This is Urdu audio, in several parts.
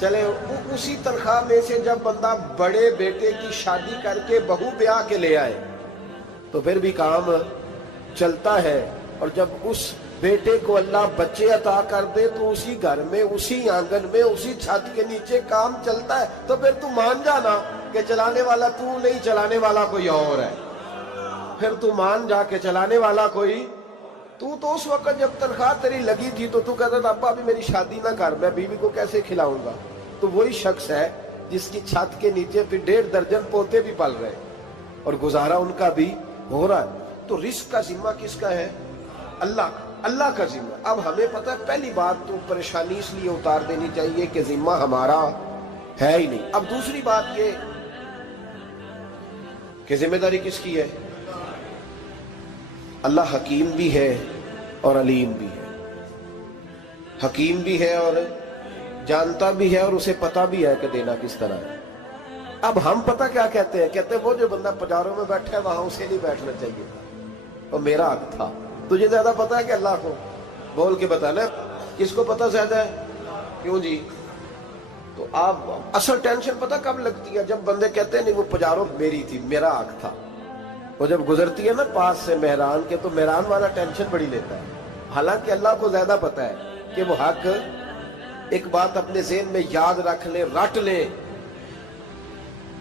چلے اسی تنخواہ میں سے جب بندہ بڑے بیٹے کی شادی کر کے بہو بیاہ کے لے آئے تو پھر بھی کام چلتا ہے، اور جب اس بیٹے کو اللہ بچے عطا کر دے تو اسی گھر میں، اسی آنگن میں، اسی چھت کے نیچے کام چلتا ہے، تو پھر تو مان جانا کہ چلانے والا تو نہیں، چلانے والا کوئی اور ہے۔ پھر تو مان جا کے چلانے والا کوئی، تو اس وقت جب تنخواہ تیری لگی تھی تو کہتا تھا ابا ابھی میری شادی نہ کر، میں بیوی کو کیسے کھلاؤں گا؟ تو وہی شخص ہے جس کی چھت کے نیچے پھر 1.5 درجن پوتے بھی پل رہے اور گزارا ان کا بھی ہو رہا ہے۔ تو رزق کا ذمہ کس کا ہے؟ اللہ کا، اللہ کا ذمہ۔ اب ہمیں پتہ ہے پہلی بات تو پریشانی اس لیے اتار دینی چاہیے کہ ذمہ ہمارا ہے ہی نہیں۔ اب دوسری بات یہ کہ ذمہ داری کس کی ہے؟ اللہ حکیم بھی ہے اور علیم بھی ہے، حکیم بھی ہے اور جانتا بھی ہے، اور اسے پتہ بھی ہے کہ دینا کس طرح ہے۔ اب ہم پتہ کیا کہتے ہیں؟ کہتے ہیں وہ جو بندہ پجاروں میں بیٹھا ہے وہاں اسے نہیں بیٹھنا چاہیے تھا، اور میرا حق تھا۔ تجھے زیادہ پتہ ہے کہ اللہ کو؟ بول کے بتانا کس کو پتہ زیادہ ہے؟ کیوں جی؟ تو آپ اصل ٹینشن پتہ کب لگتی ہے؟ جب بندے کہتے ہیں نہیں وہ پجاروں میری تھی، میرا حق تھا۔ وہ جب گزرتی ہے نا پاس سے مہران کے تو مہران والا ٹینشن بڑی لیتا ہے، حالانکہ اللہ کو زیادہ پتہ ہے کہ وہ حق۔ ایک بات اپنے ذہن میں یاد رکھ لیں، رٹ لیں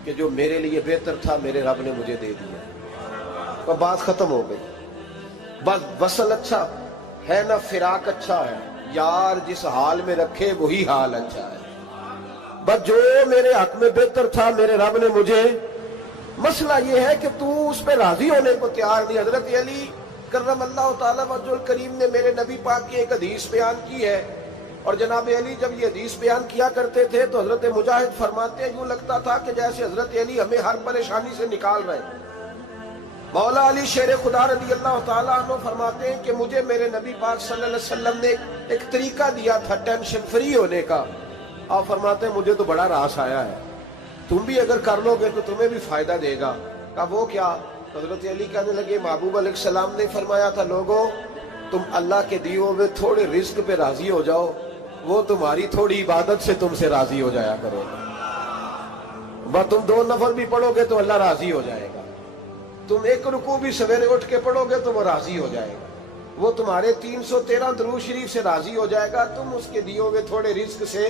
کہ جو میرے لیے بہتر تھا میرے رب نے مجھے دے دیا، اور بات ختم ہو گئی۔ بس وصل اچھا ہے نہ فراق اچھا ہے، یار جس حال میں رکھے وہی حال اچھا ہے۔ بس جو میرے حق میں بہتر تھا میرے رب نے مجھے، مسئلہ یہ ہے کہ تو اس پہ راضی ہونے کو تیار نہیں۔ حضرت علی کرم اللہ تعالیٰ وجہ الکریم نے میرے نبی پاک کی ایک حدیث بیان کی ہے، اور جناب علی جب یہ حدیث بیان کیا کرتے تھے تو حضرت مجاہد فرماتے ہیں یوں لگتا تھا کہ جیسے حضرت علی ہمیں ہر پریشانی سے نکال رہے ہیں۔ مولا علی شیر خدا رضی اللہ تعالیٰ عنہ فرماتے ہیں کہ مجھے میرے نبی پاک صلی اللہ علیہ وسلم نے ایک طریقہ دیا تھا ٹینشن فری ہونے کا۔ آپ فرماتے ہیں مجھے تو بڑا راس آیا ہے، تم بھی اگر کر لو گے تو تمہیں بھی فائدہ دے گا۔ کہا وہ کیا؟ حضرت علی کہنے لگے محبوب علیہ السلام نے فرمایا تھا لوگوں تم اللہ کے دیے ہوئے تھوڑے رزق پہ راضی ہو جاؤ، وہ تمہاری تھوڑی عبادت سے تم سے راضی ہو جایا کرو گا۔ بس تم 2 نفل بھی پڑھو گے تو اللہ راضی ہو جائے گا، تم 1 رکوع بھی سویرے اٹھ کے پڑھو گے تو وہ راضی ہو جائے گا، وہ تمہارے 313 درود شریف سے راضی ہو جائے گا، تم اس کے دیے ہوئے تھوڑے رزق سے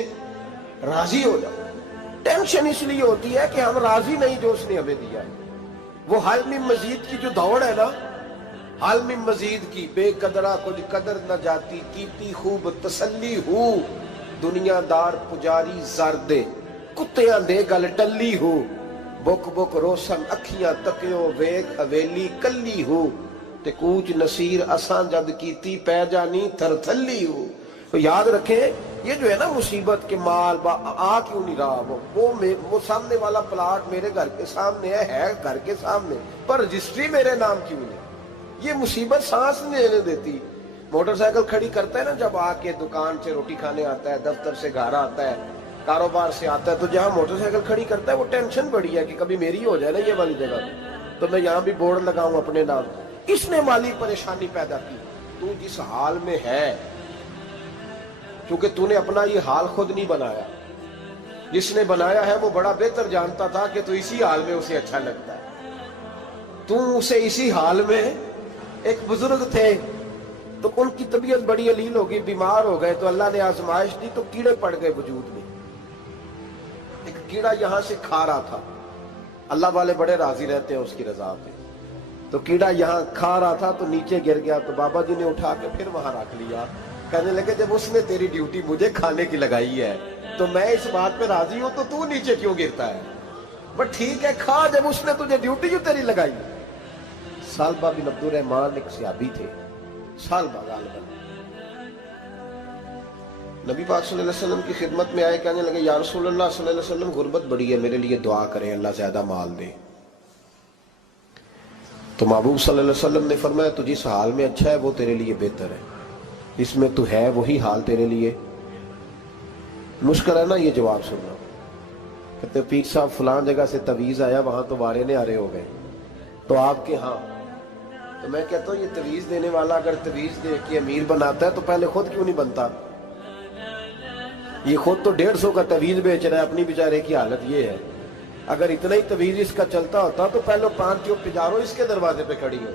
راضی ہو جاؤ۔ ٹینشن اس لیے ہوتی ہے کہ ہم راضی نہیں جو اس نے ہمیں دیا ہے۔ وہ حل میں مزید کی جو دوڑ ہے نا، حل میں مزید کی، بے قدرہ کچھ قدر نہ جاتی، کیتی خوب تسلی ہو، دنیا دار پجاری زردے، کتیاں دے گل ٹلی ہو، بک بک روشن اکھیاں تکیو ویک حویلی کلی ہو، تے کوچ نصیر اساں جد کیتی پہ جانی تھر تھلی ہو۔ تو یاد رکھیں یہ جو ہے نا مصیبت کے مال آ کیوں نہیں رہا، وہ سامنے والا پلاٹ میرے گھر کے سامنے ہے گھر کے سامنے، پر رجسٹری میرے نام کیوں نہیں؟ یہ مصیبت سانس نہیں لینے دیتی۔ موٹر سائیکل کھڑی کرتا ہے نا جب آ کے دکان سے روٹی کھانے آتا ہے، دفتر سے گھر آتا ہے، کاروبار سے آتا ہے، تو جہاں موٹر سائیکل کھڑی کرتا ہے وہ ٹینشن بڑی ہے کہ کبھی میری ہو جائے نا یہ والی جگہ تو میں یہاں بھی بورڈ لگاؤں اپنے نام۔ اس نے مالی پریشانی پیدا کی۔ تو جس حال میں ہے، کیونکہ تو نے اپنا یہ حال خود نہیں بنایا، جس نے بنایا ہے وہ بڑا بہتر جانتا تھا کہ تو اسی حال میں اسے اچھا لگتا ہے۔ تو اسے اسی حال میں، ایک بزرگ تھے تو ان کی طبیعت بڑی علیل ہو گئی، بیمار ہو گئے، تو اللہ نے آزمائش دی تو کیڑے پڑ گئے وجود میں۔ ایک کیڑا یہاں سے کھا رہا تھا، اللہ والے بڑے راضی رہتے ہیں اس کی رضا پہ، تو کیڑا یہاں کھا رہا تھا تو نیچے گر گیا، تو بابا جی نے اٹھا کے پھر وہاں رکھ لیا، کہنے لگے جب اس نے تیری ڈیوٹی مجھے کھانے کی لگائی ہے تو میں اس بات پہ راضی ہوں تو نیچے کیوں گرتا ہے؟ بس ٹھیک ہے کھا، جب اس نے تجھے ڈیوٹی جو تیری لگائی۔ سالبہ بن عبد الرحمن ایک صحابی تھے، سالبہ غالباً نبی پاک صلی اللہ علیہ وسلم کی خدمت میں آئے، کہنے لگے یا رسول اللہ صلی اللہ علیہ وسلم غربت بڑی ہے، میرے لیے دعا کریں اللہ زیادہ مال دے۔ تو محبوب صلی اللہ علیہ وسلم نے فرمایا تو جس حال میں اچھا ہے وہ تیرے لیے بہتر ہے، اس میں تو ہے وہی حال تیرے لیے۔ مشکل ہے نا یہ جواب سننا۔ کہتے پیر صاحب فلاں جگہ سے تویز آیا، وہاں تو وارے نے آرے ہو گئے، تو آپ کے ہاں؟ تو میں کہتا ہوں یہ تویز دینے والا اگر تویز دے کے امیر بناتا ہے تو پہلے خود کیوں نہیں بنتا؟ یہ خود تو 150 کا تویز بیچ رہا ہے، اپنی بیچارے کی حالت یہ ہے۔ اگر اتنا ہی تویز اس کا چلتا ہوتا تو پہلے 5 جو پجاروں اس کے دروازے پہ کھڑی ہو۔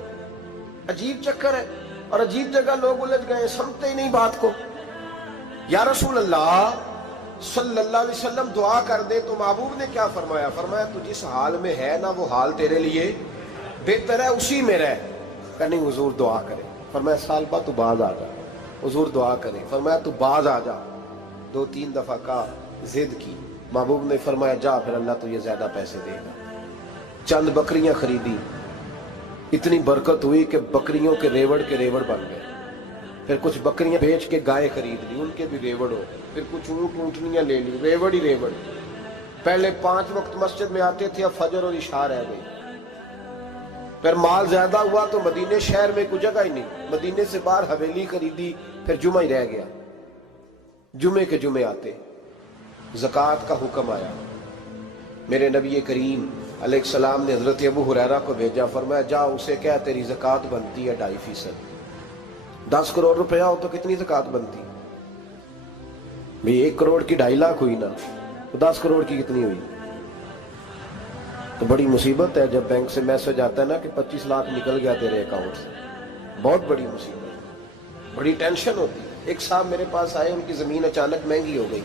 عجیب چکر ہے، اور عجیب جگہ لوگ الجھ گئے، سمجھتے ہی نہیں بات کو۔ یا رسول اللہ صلی اللہ علیہ وسلم دعا کر دے تو محبوب نے کیا فرمایا؟ فرمایا تو جس حال میں ہے نا وہ حال تیرے لیے بہتر ہے، اسی میں رہ۔ کہ نہیں حضور دعا کرے۔ فرمایا سال بعد تو باز آ جا۔ حضور دعا کرے۔ فرمایا تو باز آ جا۔ 2-3 دفعہ کا ضد کی، محبوب نے فرمایا جا پھر اللہ تجھے زیادہ پیسے دے گا۔ چند بکریاں خریدی، اتنی برکت ہوئی کہ بکریوں کے ریوڑ بن گئے۔ پھر کچھ بکریاں بیچ کے گائے خرید لی، ان کے بھی ریوڑ ہو۔ پھر کچھ اونٹنیاں لے لی، ریوڑ ہی ریوڑ۔ پہلے 5 وقت مسجد میں آتے تھے، اب فجر اور عشاء رہ گئی۔ پھر مال زیادہ ہوا تو مدینے شہر میں کوئی جگہ ہی نہیں، مدینے سے باہر حویلی خریدی، پھر جمعہ ہی رہ گیا۔ جمعے کے جمعے آتے، زکوٰۃ کا حکم آیا۔ میرے نبی کریم علیہ السلام نے حضرت ابو ہریرہ کو بھیجا، فرمایا جا اسے کہہ تیری زکوٰۃ بنتی ہے 2.5%۔ 10 کروڑ روپیہ ہو تو کتنی زکوٰۃ بنتی؟ بھئی 1 کروڑ کی 2.5 لاکھ ہوئی نا، تو 10 کروڑ کی کتنی ہوئی؟ تو بڑی مصیبت ہے جب بینک سے میسج آتا ہے نا کہ 25 لاکھ نکل گیا تیرے اکاؤنٹ سے۔ بہت بڑی مصیبت، بڑی ٹینشن ہوتی ہے۔ ایک صاحب میرے پاس آئے، ان کی زمین اچانک مہنگی ہو گئی۔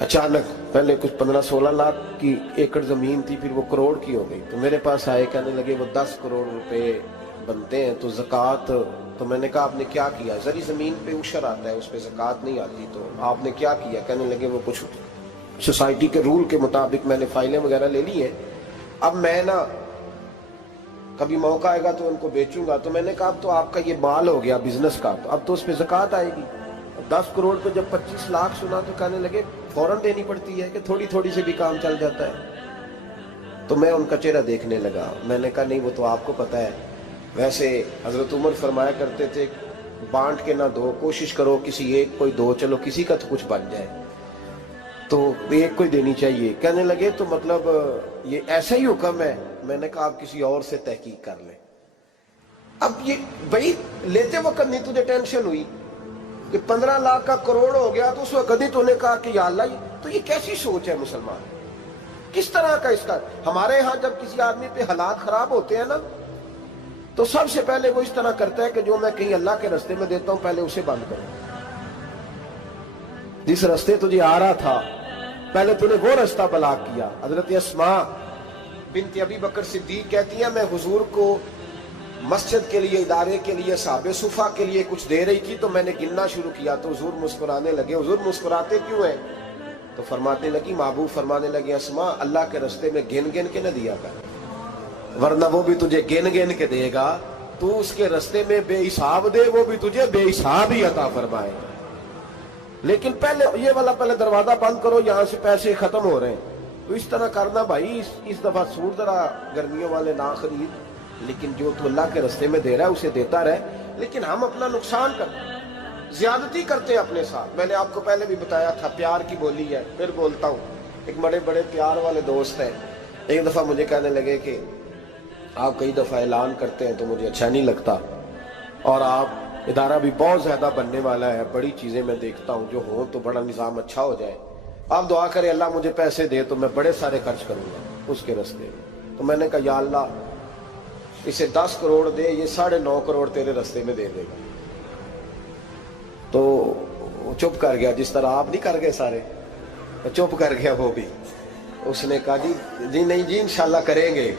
اچانک پہلے کچھ 15-16 لاکھ کی ایکڑ زمین تھی، پھر وہ کروڑ کی ہو گئی۔ تو میرے پاس آئے، کہنے لگے وہ 10 کروڑ روپے بنتے ہیں تو زکوٰۃ، تو میں نے کہا آپ نے کیا کیا؟ زری زمین پہ عشر آتا ہے، اس پہ زکوٰۃ نہیں آتی، تو آپ نے کیا کیا؟ کہنے لگے وہ کچھ سوسائٹی کے رول کے مطابق میں نے فائلیں وغیرہ لے لی ہیں، اب میں نا کبھی موقع آئے گا تو ان کو بیچوں گا۔ تو میں نے کہا اب تو آپ کا یہ مال ہو گیا بزنس کا، تو اب تو اس پہ زکوٰۃ آئے گی۔ 10 کروڑ پہ جب 25 لاکھ سنا تو کہنے لگے فوراً دینی پڑتی ہے کہ تھوڑی تھوڑی سے بھی کام چل جاتا ہے؟ تو میں ان کا چہرہ دیکھنے لگا، میں نے کہا نہیں وہ تو آپ کو پتا ہے، ویسے حضرت عمر فرمایا کرتے تھے بانٹ کے نہ دو، کوشش کرو کسی ایک کو ہی دو، چلو کسی کا تو کچھ بن جائے، تو ایک کو ہی دینی چاہیے۔ کہنے لگے تو مطلب یہ ایسا ہی حکم ہے؟ میں نے کہا آپ کسی اور سے تحقیق کر لیں۔ اب یہ بھائی لیتے وقت نہیں تجھے ٹینشن ہوئی کہ 15 لاکھ کا کروڑ ہو گیا، تو اس وقت کبھی تو نے کہا کہ یا اللہ، تو یہ کیسی سوچ ہے مسلمان؟ کس طرح کا اس کا؟ ہمارے ہاں جب کسی آدمی پہ حالات خراب ہوتے ہیں نا، تو سب سے پہلے وہ اس طرح کرتا ہے کہ جو میں کہیں اللہ کے رستے میں دیتا ہوں پہلے اسے بند کروں۔ جس رستے تجھے آ رہا تھا پہلے تو نے وہ رستہ بلاک کیا۔ حضرت اسماء بنت ابی بکر صدیق کہتی ہیں میں حضور کو مسجد کے لیے، ادارے کے لیے، صحابہ صفا کے لیے کچھ دے رہی تھی، تو میں نے گننا شروع کیا تو حضور مسکرانے لگے۔ حضور مسکراتے کیوں ہیں؟ تو فرمانے لگی، محبوب فرمانے لگے اسماء اللہ کے رستے میں گن گن کے نہ دیا کر، ورنہ وہ بھی تجھے گن گن کے دے گا۔ تو اس کے رستے میں بے حساب دے، وہ بھی تجھے بے حساب ہی عطا فرمائے گا۔ لیکن پہلے یہ والا پہلے دروازہ بند کرو، یہاں سے پیسے ختم ہو رہے ہیں۔ تو اس طرح کرنا بھائی، اس دفعہ سور ذرا گرمیوں والے نہ خرید، لیکن جو تو اللہ کے رستے میں دے رہا ہے اسے دیتا رہے۔ لیکن ہم اپنا نقصان کرتے ہیں، زیادتی کرتے ہیں اپنے ساتھ۔ میں نے آپ کو پہلے بھی بتایا تھا پیار کی بولی ہے، پھر بولتا ہوں۔ ایک بڑے بڑے پیار والے دوست ہیں، ایک دفعہ مجھے کہنے لگے کہ آپ کئی دفعہ اعلان کرتے ہیں تو مجھے اچھا نہیں لگتا، اور آپ ادارہ بھی بہت زیادہ بننے والا ہے، بڑی چیزیں میں دیکھتا ہوں جو ہوں تو بڑا نظام اچھا ہو جائے، آپ دعا کریں اللہ مجھے پیسے دے تو میں بڑے سارے خرچ کروں گا اس کے رستے میں۔ تو میں نے کہا یا اللہ اسے 10 کروڑ دے، یہ 9.5 کروڑ تیرے رستے میں دے دے گا۔ تو چپ کر گیا، جس طرح آپ نہیں کر گئے سارے، چپ کر گیا وہ بھی۔ اس نے کہا جی نہیں جی انشاءاللہ کریں گے۔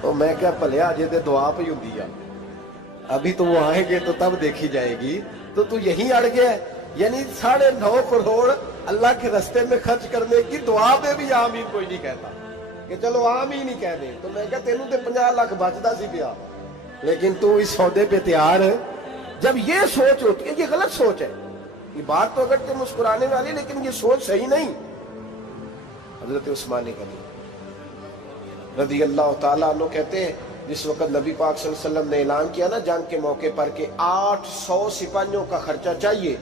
تو میں کیا پلیا جی تے دعا پہ ہوں دیا، ابھی تو وہ آئیں گے تو تب دیکھی جائے گی، تو یہیں اڑ گیا ہے۔ یعنی 9.5 کروڑ اللہ کے رستے میں خرچ کرنے کی دعا پہ بھی آمین کوئی نہیں کہتا کہ چلو آمین ہی کہہ دیں۔ تو میں کہا تینوں تے 50 لاکھ بچتا سی پیا، لیکن تو اس سودے پہ تیار ہے۔ جب یہ سوچ ہوتی ہے، یہ غلط سوچ ہے، یہ بات تو اگر تے مسکرانے والی، لیکن یہ سوچ صحیح نہیں۔ حضرت عثمان غنی رضی اللہ تعالیٰ عنہ کہتے ہیں جس وقت نبی پاک صلی اللہ علیہ وسلم نے اعلان کیا نا جنگ کے موقع پر کہ 800 سپاہیوں کا خرچہ چاہیے،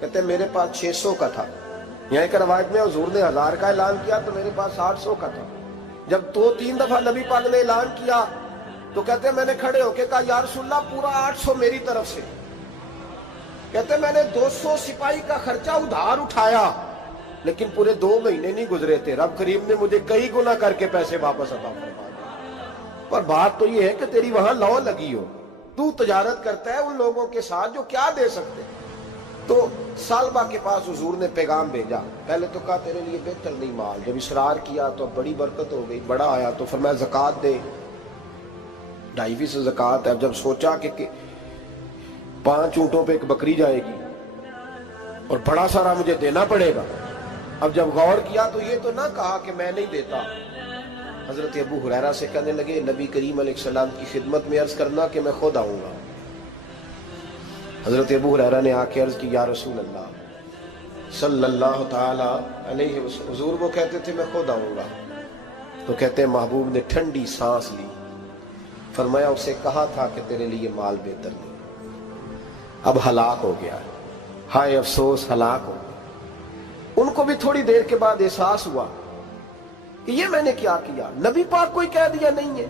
کہتے ہیں میرے پاس 600 کا تھا۔ یہاں ایک روایت میں حضور نے 1000 کا اعلان کیا تو میرے پاس 800 کا تھا۔ جب 2-3 دفعہ نبی پاک نے اعلان کیا تو کہتے ہیں میں نے کھڑے ہو کے کہا یا رسول اللہ پورا 800 میری طرف سے۔ کہتے میں نے 200 سپاہی کا خرچہ ادھار اٹھایا لیکن پورے 2 مہینے نہیں گزرے تھے، رب کریم نے مجھے کئی گنا کر کے پیسے واپس عطا فرما دیے۔ پر بات تو یہ ہے کہ تیری وہاں لو لگی ہو، تو تجارت کرتا ہے ان لوگوں کے ساتھ جو کیا دے سکتے۔ تو سالبہ کے پاس حضور نے پیغام بھیجا، پہلے تو کہا تیرے لیے بہتر نہیں مال، جب اصرار کیا تو بڑی برکت ہو گئی، بڑا آیا تو فرمایا زکوٰۃ دے، 2.5% زکوٰۃ ہے۔ اب جب سوچا کہ 5 اونٹوں پہ ایک بکری جائے گی اور بڑا سارا مجھے دینا پڑے گا، اب جب غور کیا تو یہ تو نہ کہا کہ میں نہیں دیتا۔ حضرت ابو ہریرہ سے کہنے لگے نبی کریم علیہ السلام کی خدمت میں عرض کرنا کہ میں خود آؤں گا۔ حضرت ابو ہریرہ نے آ کے عرض کی یا رسول اللہ صلی اللہ تعالی علیہ وسلم، حضور وہ کہتے تھے میں خود آؤں گا، تو کہتے ہیں محبوب نے ٹھنڈی سانس لی، فرمایا اسے کہا تھا کہ تیرے لیے مال بہتر نہیں، اب ہلاک ہو گیا، ہائے افسوس ہلاک ہو گیا۔ ان کو بھی تھوڑی دیر کے بعد احساس ہوا کہ یہ میں نے کیا کیا، نبی پاک کوئی کہہ دیا نہیں ہے،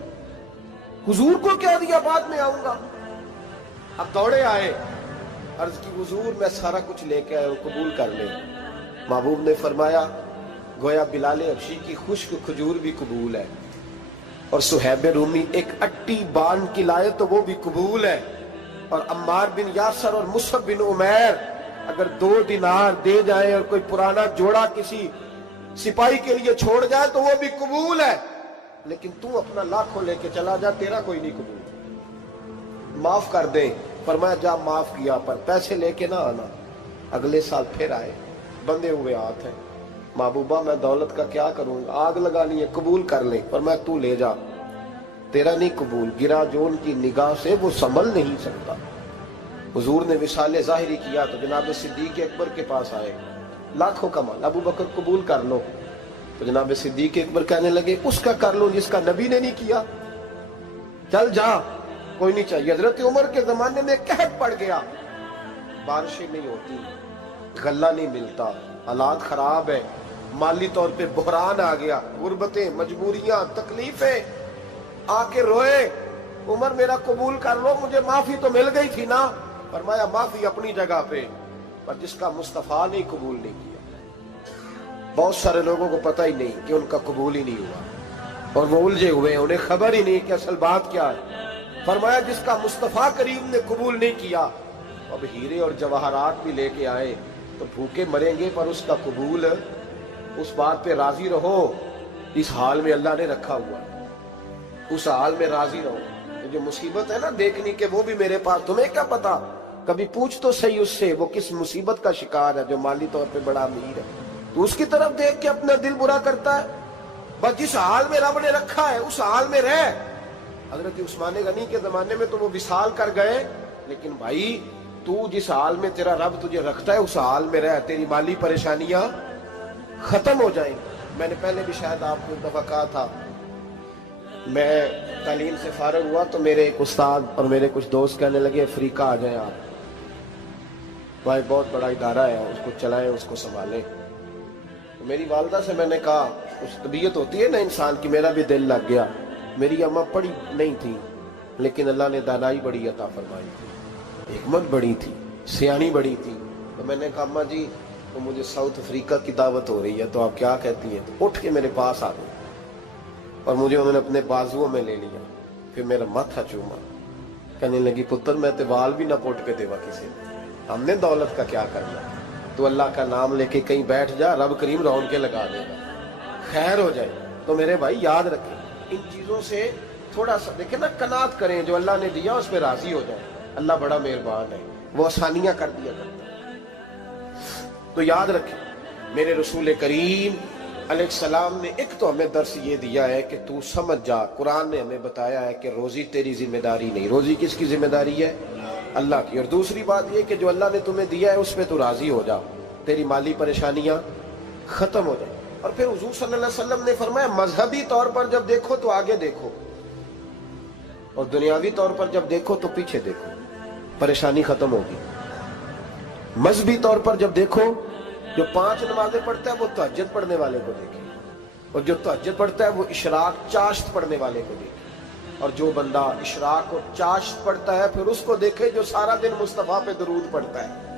حضور کو کہہ دیا بعد میں آؤں گا۔ اب دوڑے آئے، عرض کی حضور میں سارا کچھ لے کے آیا ہوں، قبول کر لیں۔ محبوب نے فرمایا گویا بلال حبشی کی خشک کھجور بھی قبول ہے، اور صہیب رومی ایک اٹی باندھ کی لائے تو وہ بھی قبول ہے، اور عمار بن یاسر اور مصعب بن عمیر اگر 2 دینار دے جائیں اور کوئی پرانا جوڑا کسی سپاہی کے لیے چھوڑ جائے تو وہ بھی قبول ہے، لیکن تو اپنا لاکھوں لے کے چلا جا، تیرا کوئی نہیں قبول، معاف کر دیں۔ فرمایا جا معاف کیا، پر پیسے لے کے نہ آنا۔ اگلے سال پھر آئے، بندے ہوئے ہاتھ ہیں، محبوبہ میں دولت کا کیا کروں گا، آگ لگانی ہے، قبول کر لیں۔ فرمایا تو لے جا، تیرا نہیں قبول، گرا جو ان کی نگاہ سے وہ سنبھل نہیں سکتا۔ حضور نے وصال ظاہری کیا تو جناب صدیق اکبر کے پاس آئے، لاکھوں کا مال، ابو بکر قبول کر لو، تو جناب صدیق اکبر کہنے لگے اس کا کر لو جس کا نبی نے نہیں کیا، چل جا کوئی نہیں چاہیے۔ حضرت عمر کے زمانے میں قحط پڑ گیا، بارشیں نہیں ہوتی، غلہ نہیں ملتا، حالات خراب ہے، مالی طور پہ بحران آ گیا، غربتیں، مجبوریاں، تکلیفیں، آ کے روئے، عمر میرا قبول کر لو، مجھے معافی تو مل گئی تھی نا۔ فرمایا معافی اپنی جگہ پہ، پر جس کا مصطفیٰ نے قبول نہیں کیا۔ بہت سارے لوگوں کو پتہ ہی نہیں کہ ان کا قبول ہی نہیں ہوا، اور وہ الجھے ہوئے ہیں، انہیں خبر ہی نہیں کہ اصل بات کیا ہے۔ فرمایا جس کا مصطفیٰ کریم نے قبول نہیں کیا، اب ہیرے اور جواہرات بھی لے کے آئے تو بھوکے مریں گے، پر اس کا قبول، اس بات پہ راضی رہو، اس حال میں اللہ نے رکھا ہوا، اس حال میں راضی رہو۔ جو مصیبت ہے نا دیکھنی کہ وہ بھی میرے پاس، تمہیں کیا پتا، کبھی پوچھ تو صحیح اس سے وہ کس مصیبت کا شکار ہے، جو مالی طور پہ بڑا امیر ہے، تو اس کی طرف دیکھ کے اپنا دل برا کرتا ہے۔ بس جس حال میں رب نے رکھا ہے اس حال میں رہ۔ حضرت عثمان غنی کے زمانے میں تو وہ وصال کر گئے، لیکن بھائی تو جس حال میں تیرا رب تجھے رکھتا ہے اس حال میں رہ، تیری مالی پریشانیاں ختم ہو جائیں۔ میں نے پہلے بھی شاید آپ کو ایک دفعہ کہا تھا، میں تعلیم سے فارغ ہوا تو میرے ایک استاد اور میرے کچھ دوست کہنے لگے افریقہ آ جائیں آپ، بھائی بہت بڑا ادارہ ہے، اس کو چلائیں، اس کو سنبھالیں۔ میری والدہ سے میں نے کہا، اس طبیعت ہوتی ہے نا انسان کی، میرا بھی دل لگ گیا۔ میری اماں پڑھی نہیں تھی لیکن اللہ نے دانائی بڑی عطا فرمائی تھی، حکمت بڑی تھی، سیانی بڑی تھی۔ تو میں نے کہا اماں جی وہ مجھے ساؤتھ افریقہ کی دعوت ہو رہی ہے تو آپ کیا کہتی ہیں؟ تو اٹھ کے میرے پاس آ گئی اور مجھے انہوں نے اپنے بازوؤں میں لے لیا، پھر میرا ماتھا چوما، کہنے لگی پتر میں تے وال بھی نہ پوٹ کے دیوا کسی نے، ہم نے دولت کا کیا کرنا، تو اللہ کا نام لے کے کہیں بیٹھ جا، رب کریم رون کے لگا دے گا، خیر ہو جائے۔ تو میرے بھائی یاد رکھیں ان چیزوں سے تھوڑا سا دیکھیں نا، قناعت کریں، جو اللہ نے دیا اس پہ راضی ہو جائیں، اللہ بڑا مہربان ہے، وہ آسانیاں کر دیا کرتا ہے۔ تو یاد رکھیں میرے رسول کریم علیہ السلام نے ایک تو ہمیں درس یہ دیا ہے کہ تو سمجھ جا، قرآن نے ہمیں بتایا ہے کہ روزی تیری ذمہ داری نہیں، روزی کس کی ذمہ داری ہے؟ اللہ کی۔ اور دوسری بات یہ کہ جو اللہ نے تمہیں دیا ہے اس پہ تو راضی ہو جا، تیری مالی پریشانیاں ختم ہو جائیں۔ اور پھر حضور صلی اللہ علیہ وسلم نے فرمایا مذہبی طور پر جب دیکھو تو آگے دیکھو، اور دنیاوی طور پر جب دیکھو تو پیچھے دیکھو، پریشانی ختم ہوگی۔ مذہبی طور پر جب دیکھو، جو 5 نمازیں پڑھتا ہے وہ تہجد پڑھنے والے کو دیکھے، اور جو تہجد پڑھتا ہے وہ اشراق چاشت پڑھنے والے کو دیکھے، اور جو بندہ اشراق اور چاشت پڑھتا ہے پھر اس کو دیکھے جو سارا دن مصطفیٰ پہ درود پڑھتا ہے۔